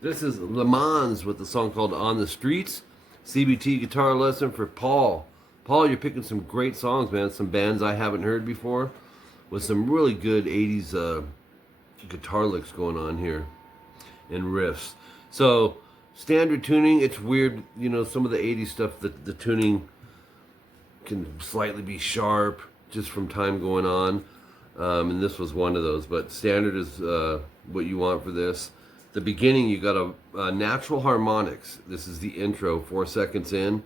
This is Ramos with the song called On the Streets. CBT guitar lesson for Paul. Paul, you're picking some great songs, man. Some bands I haven't heard before with some really good 80s guitar licks going on here and riffs. So, standard tuning, it's weird, you know, some of the 80s stuff, the tuning can slightly be sharp just from time going on. And this was one of those, but standard is what you want for this. The beginning, you got a natural harmonics. This is the intro, 4 seconds in.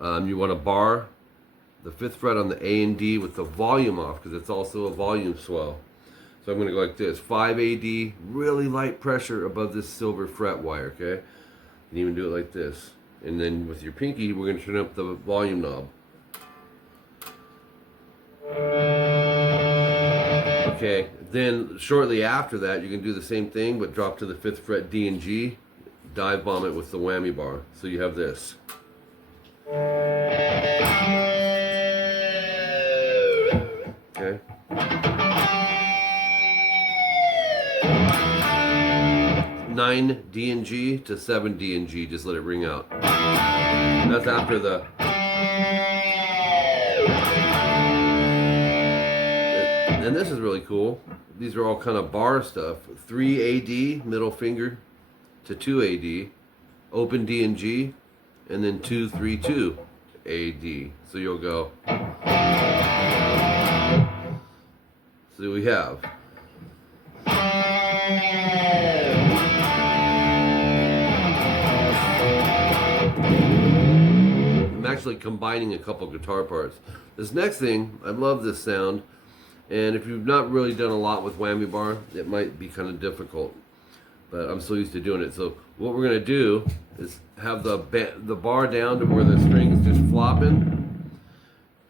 You want to bar the 5th fret on the A and D with the volume off, because it's also a volume swell. So I'm going to go like this, 5 AD, really light pressure above this silver fret wire, okay? You can even do it like this. And then with your pinky, we're going to turn up the volume knob. Okay, then shortly after that, you can do the same thing, but drop to the 5th fret D and G, dive bomb it with the whammy bar. So you have this. Okay. 9 D and G to 7 D and G, just let it ring out. That's after the... And this is really cool. These are all kind of bar stuff. 3 AD, middle finger, to 2 AD, open D and G, and then 2, 3, 2 AD. So you'll go. So we have. I'm actually combining a couple guitar parts. This next thing, I love this sound. And if you've not really done a lot with whammy bar, it might be kind of difficult. But I'm so used to doing it. So what we're going to do is have the bar down to where the string's just flopping.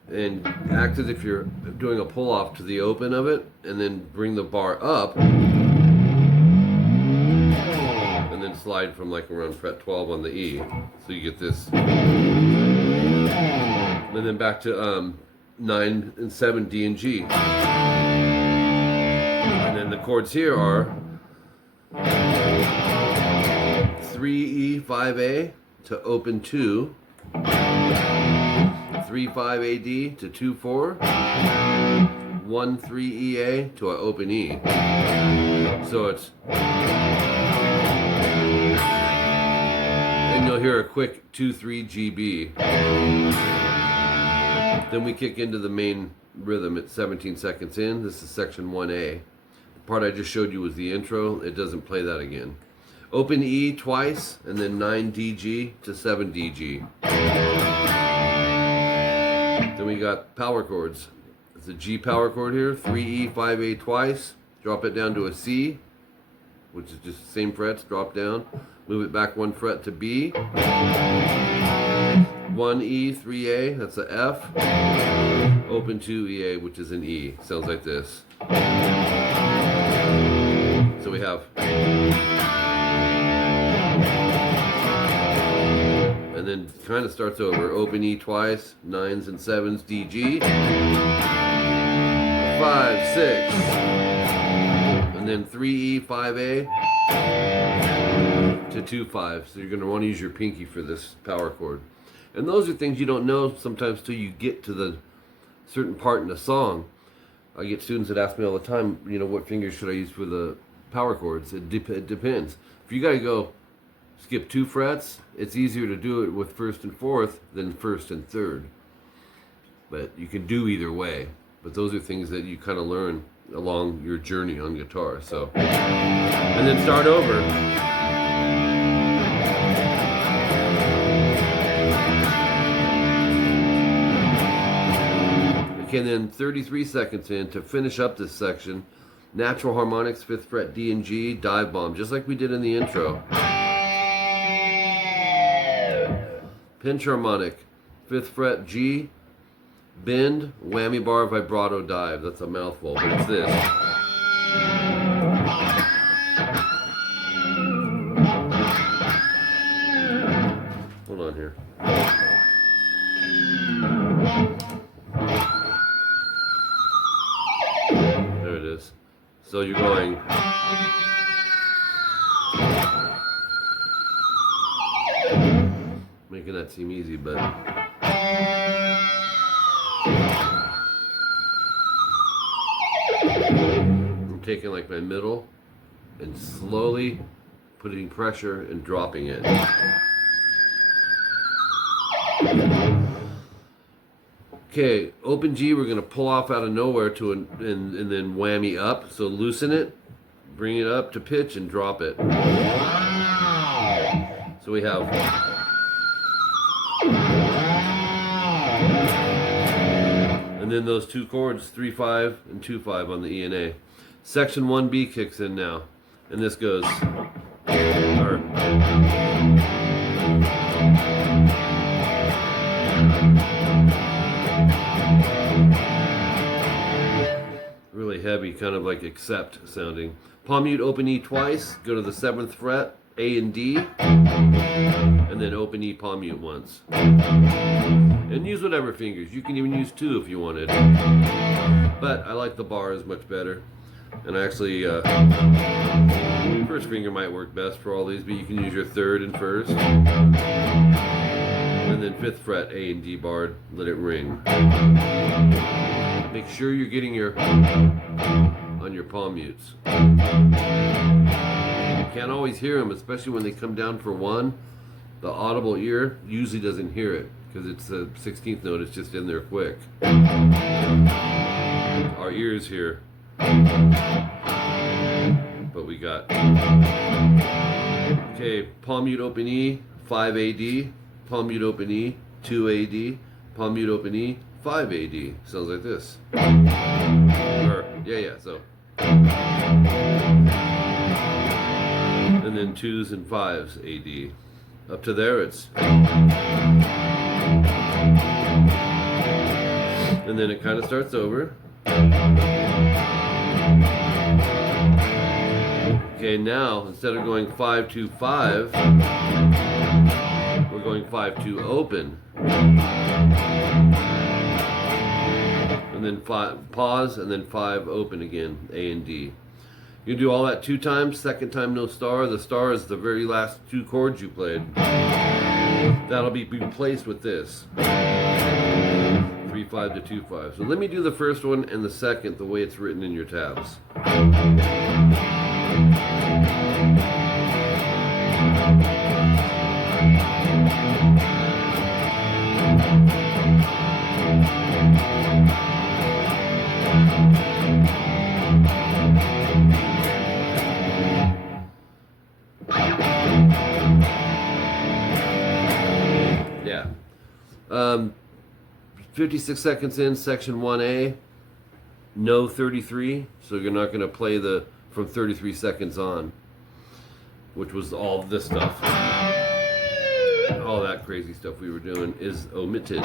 And act as if you're doing a pull-off to the open of it. And then bring the bar up. And then slide from like around fret 12 on the E. So you get this. And then back to 9 and 7 D and G. And then the chords here are 3 E 5 A to open 2, 3 5 AD to 2 4, 1 3 EA to an open E. So it's, and you'll hear a quick 2 3 GB. Then we kick into the main rhythm at 17 seconds in. This is section 1A. The part I just showed you was the intro. It doesn't play that again. Open E twice, and then 9 DG to 7 DG. Then we got power chords. It's a G power chord here. 3 E 5 A twice. Drop it down to a C, which is just the same frets. Drop down. Move it back 1 fret to B. 1 E 3 A, that's a F. Open 2 EA, which is an E. Sounds like this. So we have. And then kind of starts over. Open E twice, 9s and 7s, DG. 5, 6. And then 3 E 5 A to 2 5. So you're going to want to use your pinky for this power chord. And those are things you don't know sometimes till you get to the certain part in the song. I get students that ask me all the time, you know, what fingers should I use for the power chords? It depends. If you got to go skip 2 frets, it's easier to do it with 1st and 4th than 1st and 3rd. But you can do either way. But those are things that you kind of learn along your journey on guitar. So, and then start over. Okay, then 33 seconds in to finish up this section, natural harmonics, 5th fret D and G, dive bomb, just like we did in the intro. Pinch harmonic, 5th fret G, bend, whammy bar, vibrato, dive. That's a mouthful, but it's this. Hold on here. So you're going. Making that seem easy, but. I'm taking like my middle and slowly putting pressure and dropping it. Okay, open G, we're going to pull off out of nowhere to and then whammy up. So loosen it, bring it up to pitch, and drop it. So we have. And then those two chords, 3-5 and 2-5 on the E and A. Section 1B kicks in now. And this goes. Really heavy, kind of like accept sounding. Palm mute, open E twice, go to the 7th fret, A and D, and then open E, palm mute once. And use whatever fingers. You can even use 2 if you wanted. But I like the bars much better. And actually, first finger might work best for all these, but you can use your 3rd and 1st. And then 5th fret, A and D barred, let it ring. Make sure you're getting your on your palm mutes. You can't always hear them, especially when they come down for 1. The audible ear usually doesn't hear it because it's the 16th note, it's just in there quick. Our ears hear. But we got. Okay, palm mute open E, 5 AD, palm mute open E, 2 AD, palm mute open E, 5 AD. Sounds like this. Or, yeah, so. And then 2s and 5s AD. Up to there it's. And then it kind of starts over. Okay, now instead of going 5-2-5, we're going 5-2 open. And then 5 pause, and then 5 open again, A and D. You do all that 2 times, second time no star. The star is the very last 2 chords you played. That'll be replaced with this. 3-5 to 2-5. So let me do the first one and the second the way it's written in your tabs. Yeah. 56 seconds in, section 1A, no 33, so you're not going to play the from 33 seconds on, which was all this stuff. All that crazy stuff we were doing is omitted. You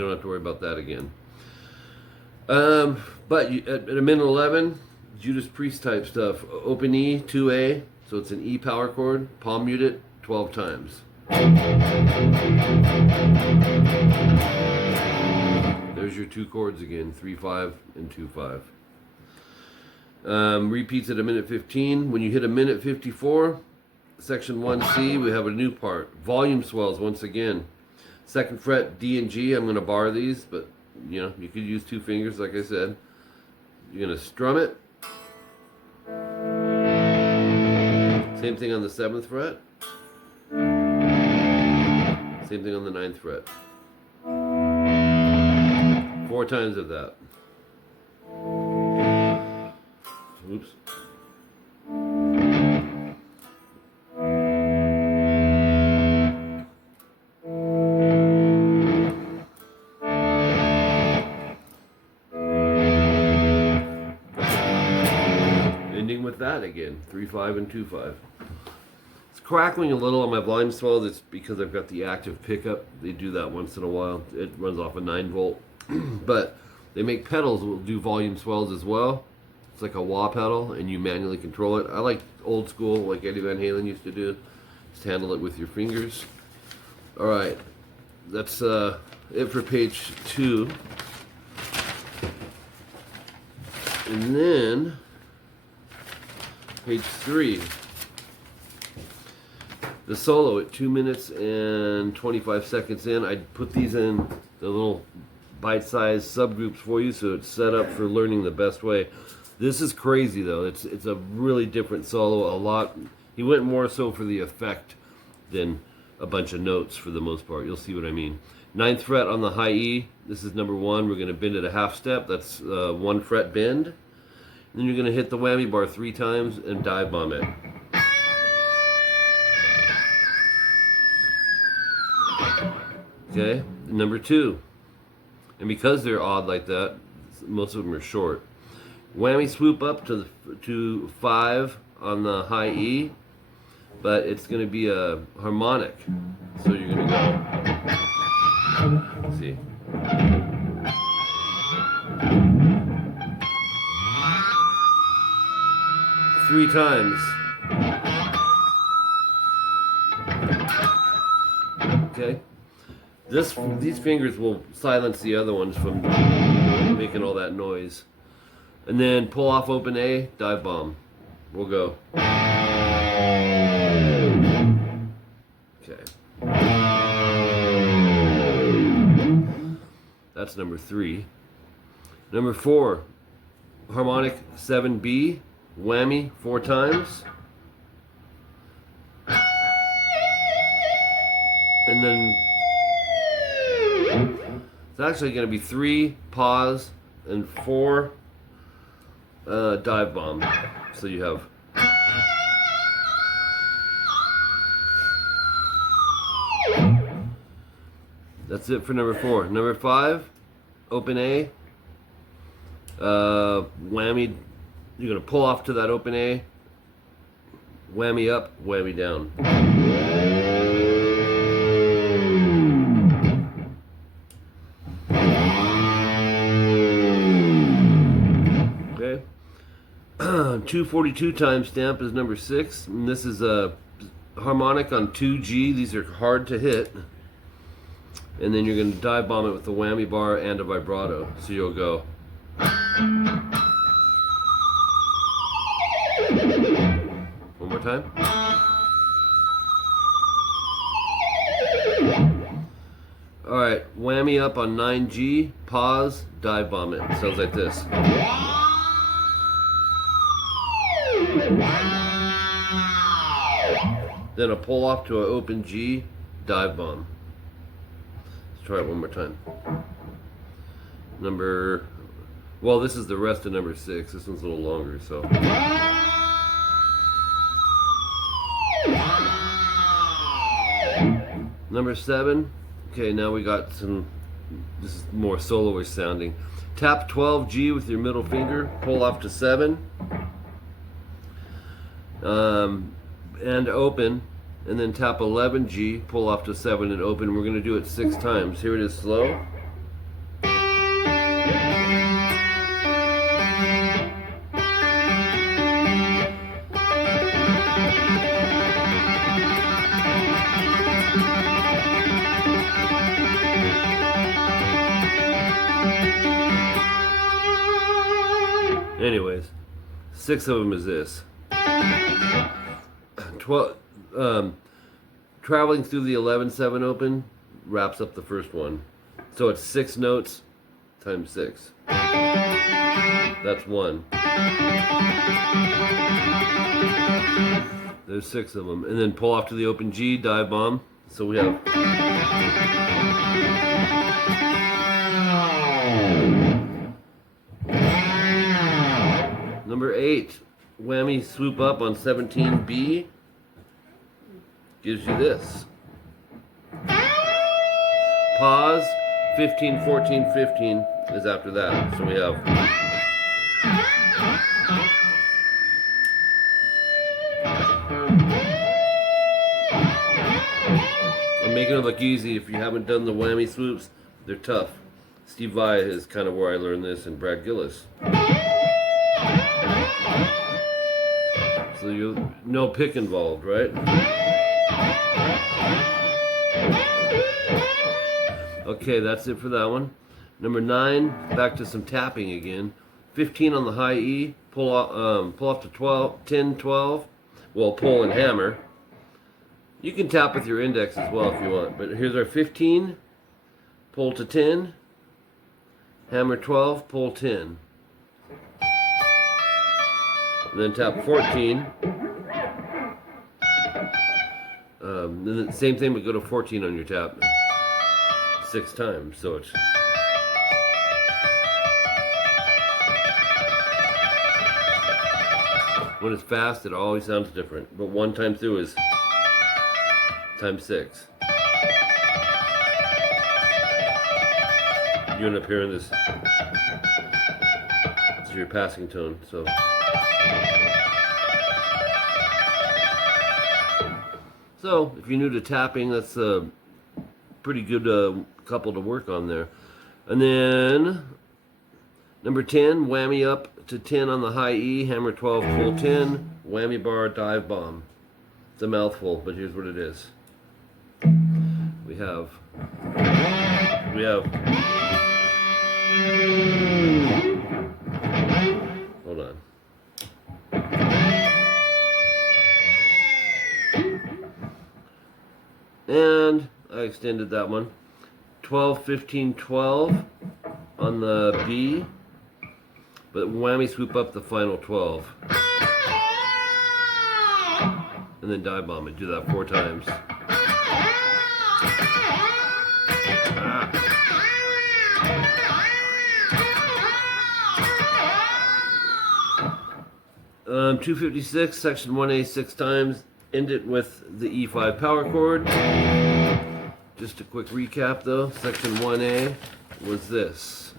don't have to worry about that again. But at a minute 11, Judas Priest type stuff. Open E, 2A, so it's an E power chord. Palm mute it 12 times. There's your 2 chords again, 3-5 and 2-5. Repeats at a minute 15. When you hit a minute 54, section 1C, we have a new part. Volume swells once again. 2nd fret, D and G. I'm going to bar these, but you know, you could use 2 fingers like I said. You're going to strum it. Same thing on the 7th fret. Same thing on the 9th fret. 4 times of that. Oops. Ending with that again, 3-5 and 2-5. It's crackling a little on my volume swell. That's because I've got the active pickup. They do that once in a while. It runs off a 9-volt. But they make pedals that will do volume swells as well. It's like a wah pedal, and you manually control it. I like old school, like Eddie Van Halen used to do. Just handle it with your fingers. All right, that's it for page 2. And then page 3. The solo at 2 minutes and 25 seconds in. I put these in the little bite-sized subgroups for you, so it's set up for learning the best way. This is crazy though. It's a really different solo. A lot. He went more so for the effect than a bunch of notes for the most part. You'll see what I mean. 9th fret on the high E. This is number 1. We're going to bend it a half step. That's 1 fret bend. Then you're going to hit the whammy bar 3 times and dive bomb it. Okay, number 2. And because they're odd like that, most of them are short. Whammy swoop up to 5 on the high E, but it's going to be a harmonic. So you're going to go, let's see. Three times. Okay. These fingers will silence the other ones from making all that noise. And then pull off open A, dive bomb. We'll go. Okay. That's number 3. Number 4, harmonic 7B, whammy 4 times. And then it's actually going to be 3 pause and 4 dive bomb. So you have that's it for number 4. Number 5, open A, whammy. You're going to pull off to that open A, whammy up, whammy down. Okay. 242 timestamp is number 6, and this is a harmonic on 2G. These are hard to hit. And then you're going to dive bomb it with a whammy bar and a vibrato. So you'll go. One more time. Alright, whammy up on 9G, pause, dive bomb it. Sounds like this. Then a pull off to an open G, dive bomb. Let's try it one more time. Well, this is the rest of number 6. This one's a little longer, so. Number 7. Okay, now we got some, this is more soloish sounding. Tap 12G with your middle finger, pull off to 7. And open, and then tap 11G, pull off to 7 and open. We're going to do it 6 times. Here it is slow. Anyways, 6 of them is this. 12, traveling through the 11-7 open wraps up the first one. So it's 6 notes times 6. That's 1. There's 6 of them. And then pull off to the open G, dive bomb. So we have... Number 8, whammy swoop up on 17B. Gives you this. Pause, 15, 14, 15 is after that. So we have. I'm making it look easy. If you haven't done the whammy swoops, they're tough. Steve Vai is kind of where I learned this, and Brad Gillis. So you no pick involved, right? Okay, that's it for that one. Number 9, back to some tapping again. 15 on the high E, pull off to 12, 10, 12. Well, pull and hammer. You can tap with your index as well if you want. But here's our 15, pull to 10, hammer 12, pull 10. And then tap 14. Then the same thing, but go to 14 on your tap 6 times. So it's when it's fast, it always sounds different. But 1 time through is times 6. You end up hearing this. It's your passing tone. So if you're new to tapping, that's a pretty good couple to work on there. And then number 10, whammy up to 10 on the high E, hammer 12, pull 10, whammy bar, dive bomb. It's a mouthful, but here's what it is. We have hold on. And I extended that one. 12, 15, 12 on the B, but whammy swoop up the final 12. And then dive bomb it. Do that 4 times. 256, section 1A 6 times. End it with the E5 power chord. Just a quick recap though. Section 1A was this.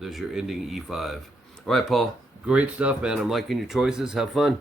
There's your ending E5. All right, Paul. Great stuff, man. I'm liking your choices. Have fun.